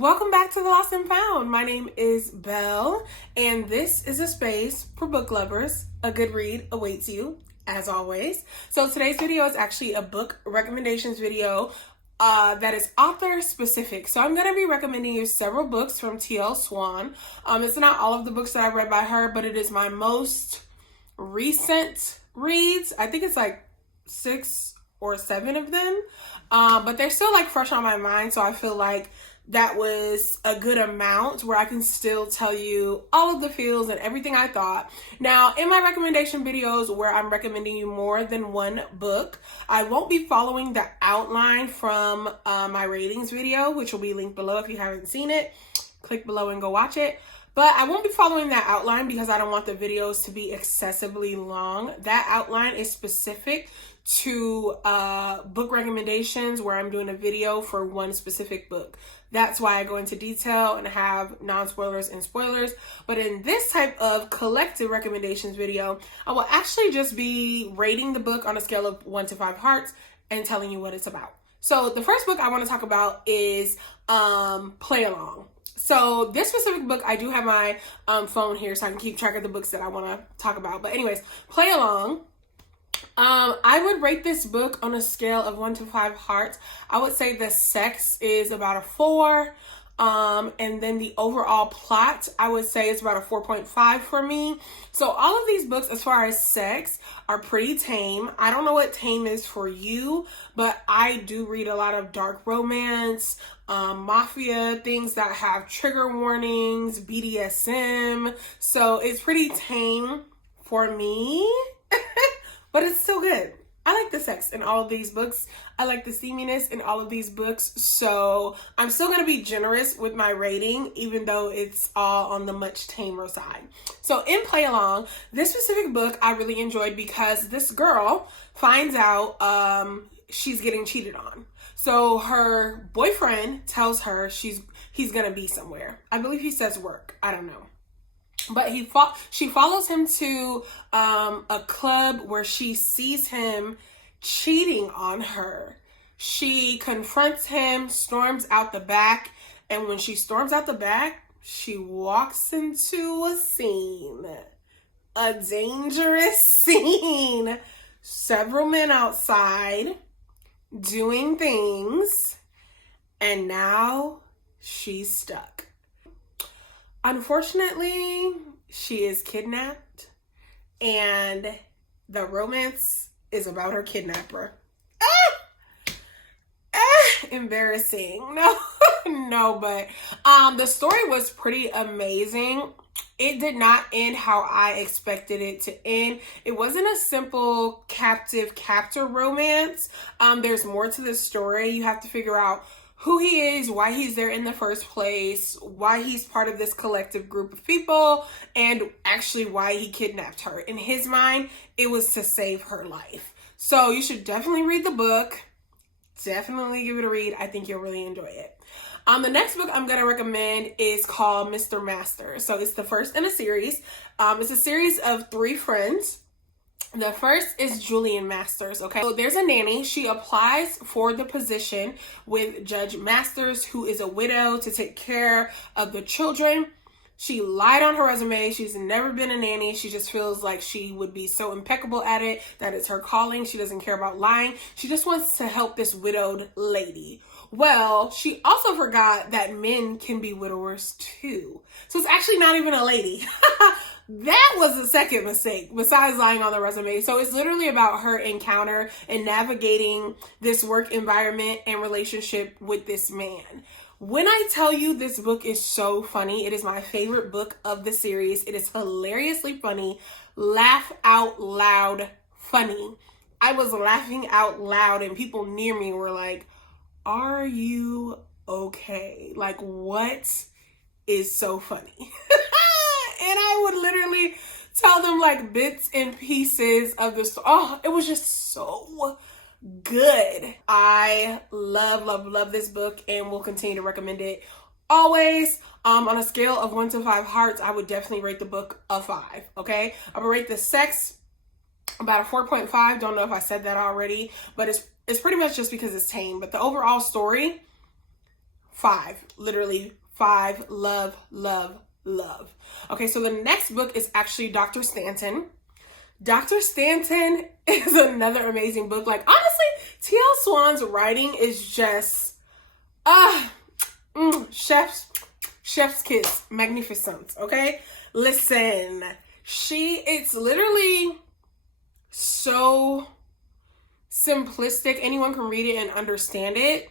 Welcome back to the Lost and Found. My name is Belle, and this is a space for book lovers. A good read awaits you, as always. So today's video is actually a book recommendations video that is author specific. So I'm going to be recommending you several books from T.L. Swan. It's not all of the books that I read by her, but it is my most recent reads. I think it's like 6 or 7 of them, but they're still like fresh on my mind. So I feel like that was a good amount where I can still tell you all of the feels and everything I thought. Now, in my recommendation videos where I'm recommending you more than one book, I won't be following the outline from my ratings video, which will be linked below. If you haven't seen it, click below and go watch it. But I won't be following that outline because I don't want the videos to be excessively long. That outline is specific to book recommendations where I'm doing a video for one specific book. That's why I go into detail and have non-spoilers and spoilers. But in this type of collective recommendations video, I will actually just be rating the book on a scale of 1 to 5 hearts and telling you what it's about. So the first book I want to talk about is Play Along. So this specific book, I do have my phone here so I can keep track of the books that I want to talk about. But anyways, Play Along. I would rate this book on a scale of 1 to 5 hearts. I would say the sex is about a 4. And then the overall plot, I would say it's about a 4.5 for me. So all of these books, as far as sex, are pretty tame. I don't know what tame is for you, but I do read a lot of dark romance, mafia, things that have trigger warnings, BDSM. So it's pretty tame for me. But it's still good. I like the sex in all of these books. I like the steaminess in all of these books. So I'm still going to be generous with my rating, even though it's all on the much tamer side. So in Play Along, this specific book I really enjoyed because this girl finds out she's getting cheated on. So her boyfriend tells her he's going to be somewhere. I believe he says work. I don't know. But she follows him to a club where she sees him cheating on her. She confronts him, storms out the back, and when she storms out the back, she walks into a scene. A dangerous scene. Several men outside doing things, and now she's stuck. Unfortunately, she is kidnapped, and the romance is about her kidnapper. Embarrassing. No, but the story was pretty amazing. It did not end how I expected it to end. It wasn't a simple captive-captor romance. There's more to the story. You have to figure out who he is, why he's there in the first place, why he's part of this collective group of people, and actually why he kidnapped her. In his mind, it was to save her life. So you should definitely read the book. Definitely give it a read. I think you'll really enjoy it. The next book I'm going to recommend is called Mr. Master. So it's the first in a series. It's a series of 3 friends. The first is Julian Masters, okay? So there's a nanny. She applies for the position with Judge Masters, who is a widow, to take care of the children. She lied on her resume. She's never been a nanny. She just feels like she would be so impeccable at it that it's her calling. She doesn't care about lying. She just wants to help this widowed lady. Well, she also forgot that men can be widowers too. So it's actually not even a lady. That was the second mistake, besides lying on the resume. So it's literally about her encounter and navigating this work environment and relationship with this man. When I tell you this book is so funny, it is my favorite book of the series. It is hilariously funny, laugh out loud funny. I was laughing out loud and people near me were like, "Are you okay? Like, what is so funny?" And I would literally tell them like bits and pieces of the story. Oh, it was just so good. I love this book and will continue to recommend it always. On a scale of 1 to 5 hearts, I would definitely rate the book a 5, okay? I would rate the sex about a 4.5. Don't know if I said that already, but it's pretty much just because it's tame. But the overall story, 5. Literally 5. Love, love, love. Okay, so the next book is actually Dr. Stanton. Dr. Stanton is another amazing book. Like, honestly, T.L. Swan's writing is just, chef's kiss. Magnificent, okay? Listen, it's literally so simplistic. Anyone can read it and understand it,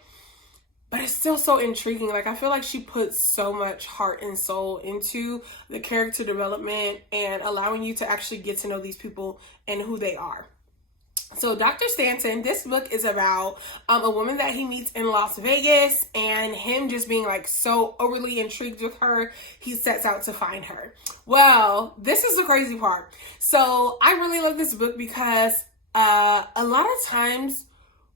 but it's still so intriguing. Like, I feel like she puts so much heart and soul into the character development and allowing you to actually get to know these people and who they are. So Dr. Stanton, this book is about a woman that he meets in Las Vegas, and him just being like so overly intrigued with her, he sets out to find her. Well, this is the crazy part. So I really love this book because a lot of times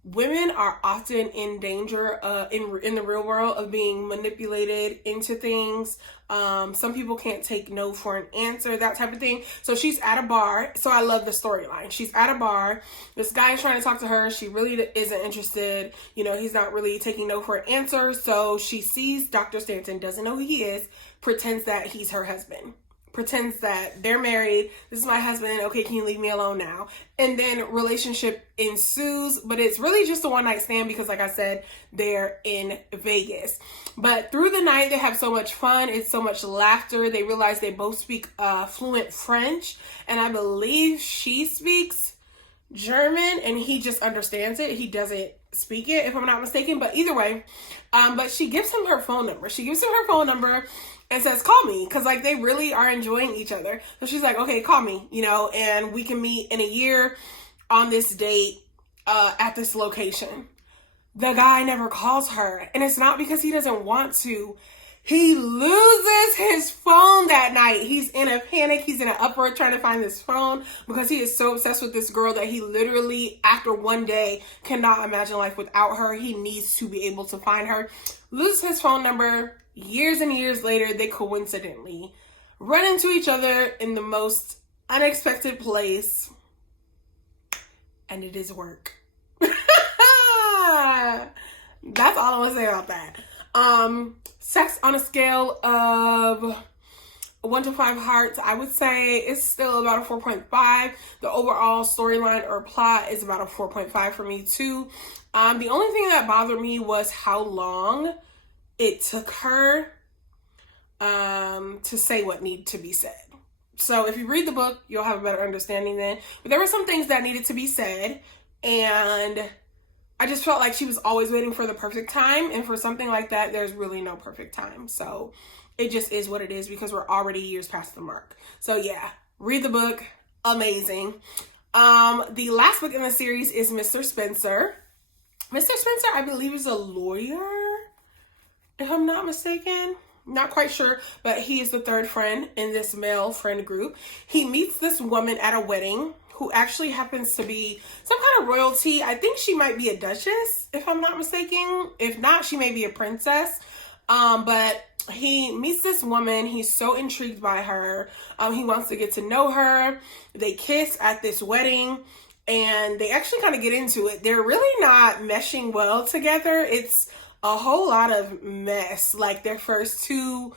women are often in danger in the real world of being manipulated into things. Some people can't take no for an answer, that type of thing. So she's at a bar. So I love the storyline. She's at a bar. This guy is trying to talk to her. She really isn't interested. You know, he's not really taking no for an answer. So she sees Dr. Stanton, doesn't know who he is, pretends that he's her husband. Pretends that they're married. This is my husband. Okay, can you leave me alone now? And then relationship ensues, but it's really just a one-night stand because, like I said, they're in Vegas. But through the night, they have so much fun. It's so much laughter. They realize they both speak fluent French, and I believe she speaks German, and he just understands it. He doesn't speak it, if I'm not mistaken. But either way, but she gives him her phone number. And says, call me, because like they really are enjoying each other. So she's like, okay, call me, you know, and we can meet in a year on this date at this location. The guy never calls her, and it's not because he doesn't want to. He loses his phone that night. He's in a panic. He's in an uproar trying to find this phone because he is so obsessed with this girl that he literally, after one day, cannot imagine life without her. He needs to be able to find her. Loses his phone number. Years and years later, they coincidentally run into each other in the most unexpected place, and it is work. That's all I'm gonna say about that. Sex on a scale of 1 to 5 hearts, I would say it's still about a 4.5. The overall storyline or plot is about a 4.5 for me too. The only thing that bothered me was how long it took her to say what needed to be said. So if you read the book, you'll have a better understanding then. But there were some things that needed to be said, and I just felt like she was always waiting for the perfect time, and for something like that, there's really no perfect time. So it just is what it is because we're already years past the mark. So yeah, read the book. Amazing. The last book in the series is Mr. Spencer. Mr. Spencer, I believe, is a lawyer, if I'm not mistaken. Not quite sure, but he is the third friend in this male friend group. He meets this woman at a wedding who actually happens to be some kind of royalty. I think she might be a duchess, if I'm not mistaken. If not, she may be a princess. But he meets this woman. He's so intrigued by her. He wants to get to know her. They kiss at this wedding, and they actually kind of get into it. They're really not meshing well together. It's a whole lot of mess. Like their first 2-3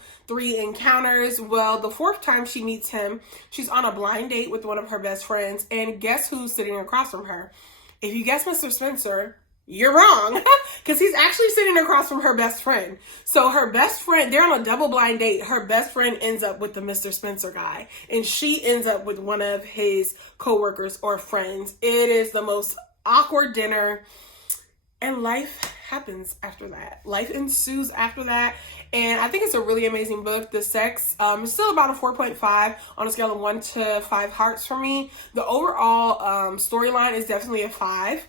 encounters. Well, the 4th time she meets him, she's on a blind date with one of her best friends, and guess who's sitting across from her? If you guess Mr. Spencer, you're wrong, because he's actually sitting across from her best friend. So her best friend, they're on a double blind date. Her best friend ends up with the Mr. Spencer guy, and she ends up with one of his coworkers or friends. It is the most awkward dinner, and life happens after that. Life ensues after that, and I think it's a really amazing book. The sex is still about a 4.5 on a scale of 1 to 5 hearts for me. The overall storyline is definitely a 5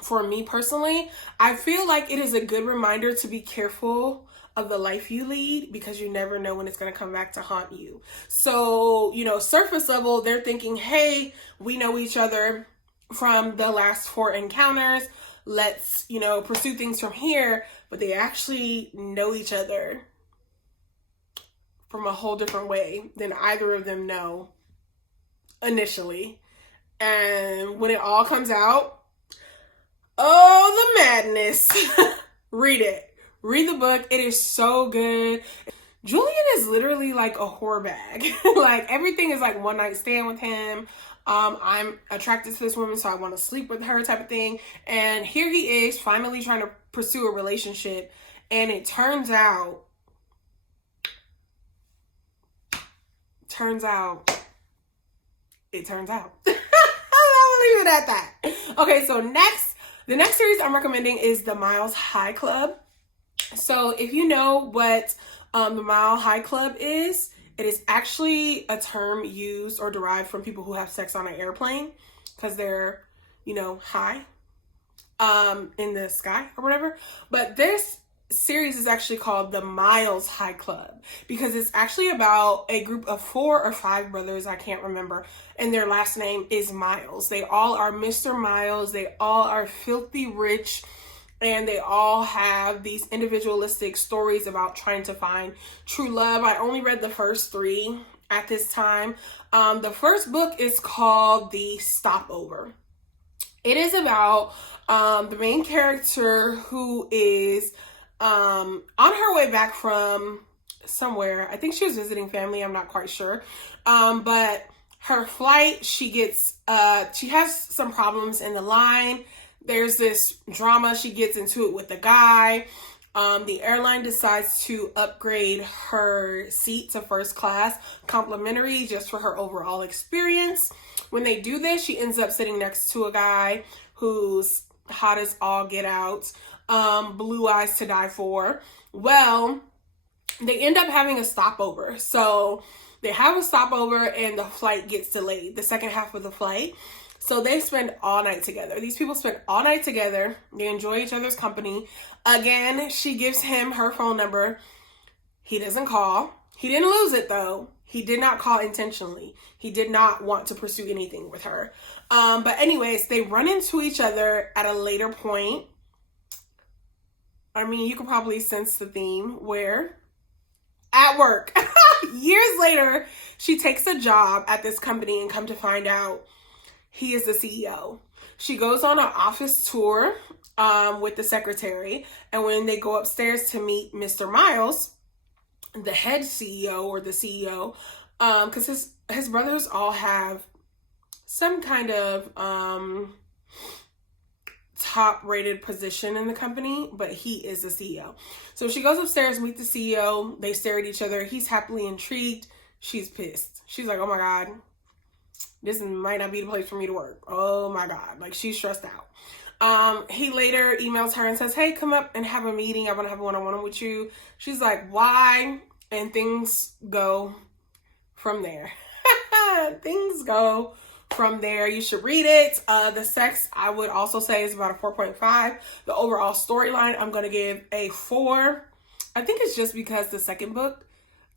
for me personally. I feel like it is a good reminder to be careful of the life you lead because you never know when it's going to come back to haunt you. So, you know, surface level, they're thinking, hey, we know each other from the last 4 encounters. Let's, you know, pursue things from here. But they actually know each other from a whole different way than either of them know initially. And when it all comes out, oh, the madness. Read it. Read the book. It is so good. Julian is literally like a whore bag. Like everything is like one night stand with him. I'm attracted to this woman, so I want to sleep with her type of thing. And here he is finally trying to pursue a relationship. And it turns out, I'll leave it at that. Okay, so the next series I'm recommending is the Miles High Club. So if you know what the Mile High Club is, it is actually a term used or derived from people who have sex on an airplane because they're, high in the sky or whatever. But this series is actually called the Miles High Club because it's actually about a group of 4 or 5 brothers, I can't remember, and their last name is Miles. They all are Mr. Miles. They all are filthy rich, and they all have these individualistic stories about trying to find true love. I only read the first 3 at this time. The first book is called The Stopover. It is about the main character who is on her way back from somewhere. I think she was visiting family. I'm not quite sure. But her flight, she has some problems in the line. There's this drama. She gets into it with the guy. The airline decides to upgrade her seat to first class, complimentary, just for her overall experience. When they do this, she ends up sitting next to a guy who's hot as all get out, blue eyes to die for. Well, they end up having a stopover. So they have a stopover and the flight gets delayed, the second half of the flight. So they spend all night together. These people spend all night together. They enjoy each other's company. Again, she gives him her phone number. He doesn't call. He didn't lose it though. He did not call intentionally. He did not want to pursue anything with her. But anyways, they run into each other at a later point. I mean, you could probably sense the theme where at work. Years later, she takes a job at this company and come to find out he is the CEO. She goes on an office tour with the secretary. And when they go upstairs to meet Mr. Miles, the head CEO or the CEO, because his brothers all have some kind of top rated position in the company, but he is the CEO. So she goes upstairs, meet the CEO. They stare at each other. He's happily intrigued. She's pissed. She's like, oh my God, this might not be the place for me to work. Oh my God. Like, she's stressed out. He later emails her and says, hey, come up and have a meeting. I want to have a one-on-one with you. She's like, why? And things go from there. Things go from there. You should read it. The sex, I would also say, is about a 4.5. The overall storyline, I'm going to give a 4. I think it's just because the second book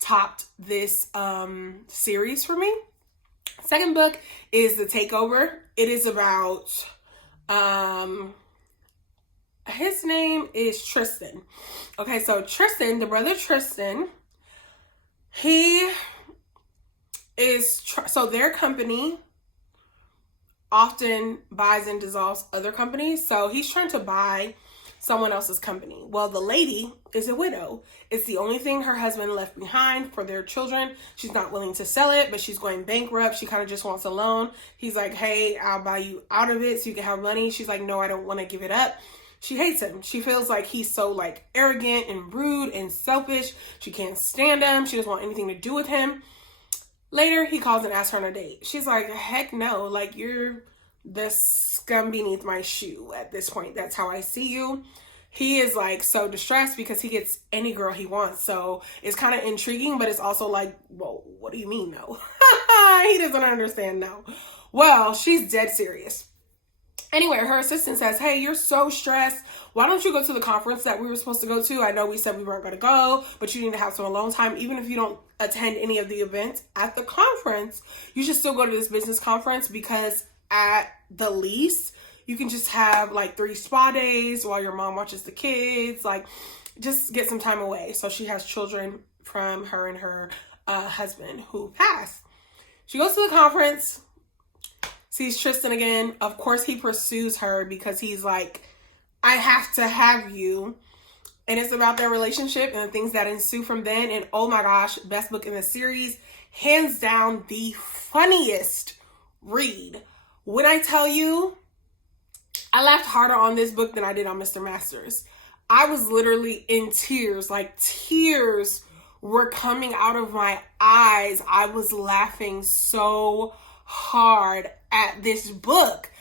topped this series for me. Second book is The Takeover. It is about, his name is Tristan. Okay, so Tristan, the brother Tristan, he is, so their company often buys and dissolves other companies. So he's trying to buy someone else's company. Well, the lady is a widow. It's the only thing her husband left behind for their children. She's not willing to sell it, but she's going bankrupt. She kind of just wants a loan. He's like, hey, I'll buy you out of it so you can have money. She's like, no, I don't want to give it up. She hates him. She feels like he's so like arrogant and rude and selfish. She can't stand him. She doesn't want anything to do with him. Later, he calls and asks her on a date. She's like, heck no, like, you're the scum beneath my shoe at this point. That's how I see you. He is like so distressed because he gets any girl he wants. So it's kind of intriguing, but it's also like, well, what do you mean no? He doesn't understand no. Well, she's dead serious. Anyway, her assistant says, hey, you're so stressed. Why don't you go to the conference that we were supposed to go to? I know we said we weren't going to go, but you need to have some alone time. Even if you don't attend any of the events at the conference, you should still go to this business conference because at the least, you can just have like 3 spa days while your mom watches the kids. Like, just get some time away. So she has children from her and her husband who passed. She goes to the conference, sees Tristan again. Of course, he pursues her because he's like, I have to have you. And it's about their relationship and the things that ensue from then. And oh my gosh, best book in the series. Hands down, the funniest read. When I tell you, I laughed harder on this book than I did on Mr. Masters. I was literally in tears. Like, tears were coming out of my eyes. I was laughing so hard at this book.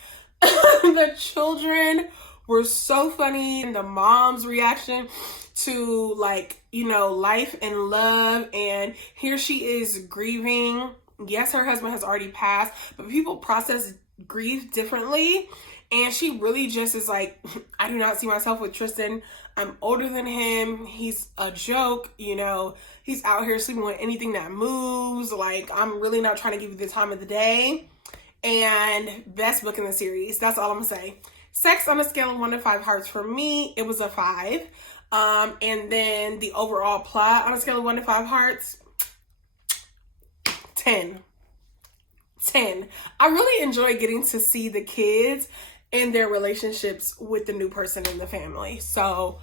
The children were so funny, and the mom's reaction to, like, you know, life and love, and here she is grieving. Yes, her husband has already passed, but people process grief differently, and she really just is like, I do not see myself with Tristan. I'm older than him. He's a joke, you know. He's out here sleeping with anything that moves. Like, I'm really not trying to give you the time of the day. And best book in the series. That's all I'm gonna say. Sex on a scale of 1 to 5 hearts for me, it was a 5. And then the overall plot on a scale of 1 to 5 hearts, 10. 10. I really enjoy getting to see the kids and their relationships with the new person in the family. So,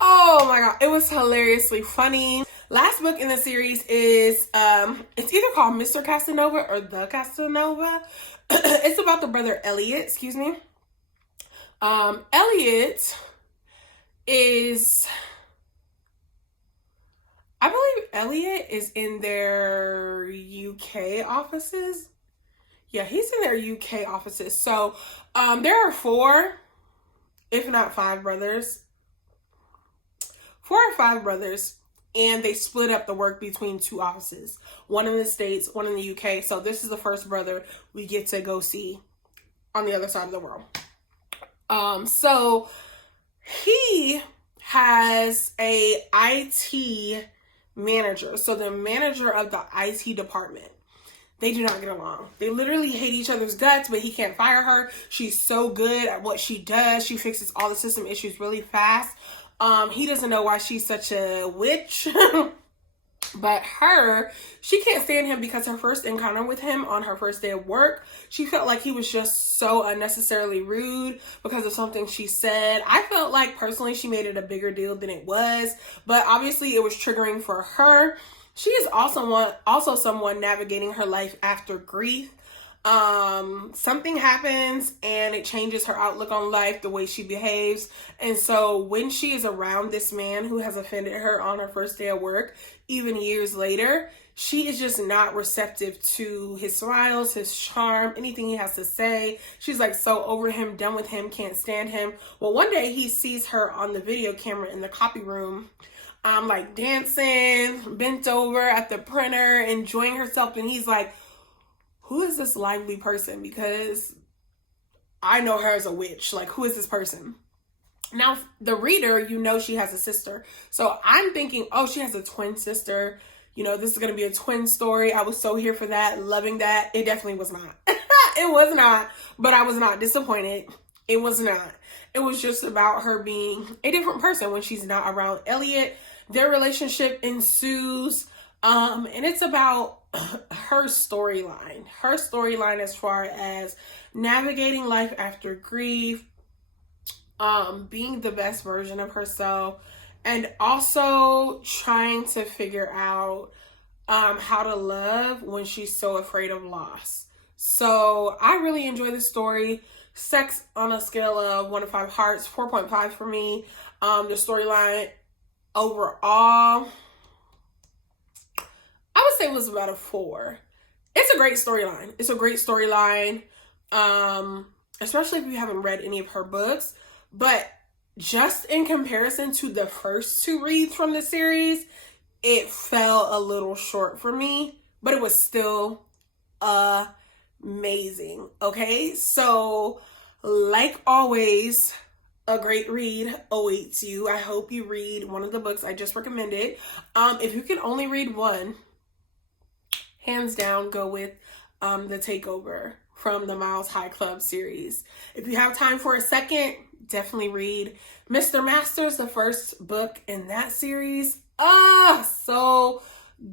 oh my god, it was hilariously funny. Last book in the series is, it's either called Mr. Casanova or The Casanova. It's about the brother Elliot, excuse me. Elliot is, I believe Elliot is in their UK offices. Yeah, he's in their UK offices. So, there are 4, if not 5 brothers. 4 or 5 brothers, and they split up the work between 2 offices. One in the States, one in the UK. So this is the first brother we get to go see on the other side of the world. So he has a IT manager. So the manager of the IT department, they do not get along. They literally hate each other's guts, but he can't fire her. She's so good at what she does. She fixes all the system issues really fast. He doesn't know why she's such a witch. But she can't stand him because her first encounter with him on her first day of work, she felt like he was just so unnecessarily rude because of something she said. I felt like personally she made it a bigger deal than it was, but obviously it was triggering for her. She is also someone navigating her life after grief. Something happens and it changes her outlook on life, the way she behaves. And so when she is around this man who has offended her on her first day of work, even years later, she is just not receptive to his smiles, his charm, anything he has to say. She's like so over him, done with him, can't stand him. Well, one day he sees her on the video camera in the copy room, like dancing, bent over at the printer, enjoying herself. And he's like, who is this lively person? Because I know her as a witch. Like, who is this person? Now, the reader, you know she has a sister. So I'm thinking, oh, she has a twin sister. You know, this is going to be a twin story. I was so here for that, loving that. It definitely was not. It was not. But I was not disappointed. It was not. It was just about her being a different person when she's not around Elliot. Their relationship ensues. And it's about her storyline as far as navigating life after grief, being the best version of herself, and also trying to figure out how to love when she's so afraid of loss. So I really enjoy this story. Sex on a scale of 1 to 5 hearts, 4.5 for me. The storyline overall, I would say it was about a 4. It's a great storyline. It's a great storyline, especially if you haven't read any of her books. But just in comparison to the first 2 reads from the series, it fell a little short for me. But it was still amazing. Okay, so like always, a great read awaits you. I hope you read one of the books I just recommended. If you can only read one, hands down, go with The Takeover from the Miles High Club series. If you have time for a second, definitely read Mr. Masters, the first book in that series. So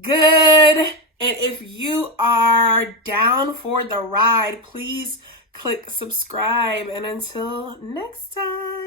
good. And if you are down for the ride, please click subscribe. And until next time.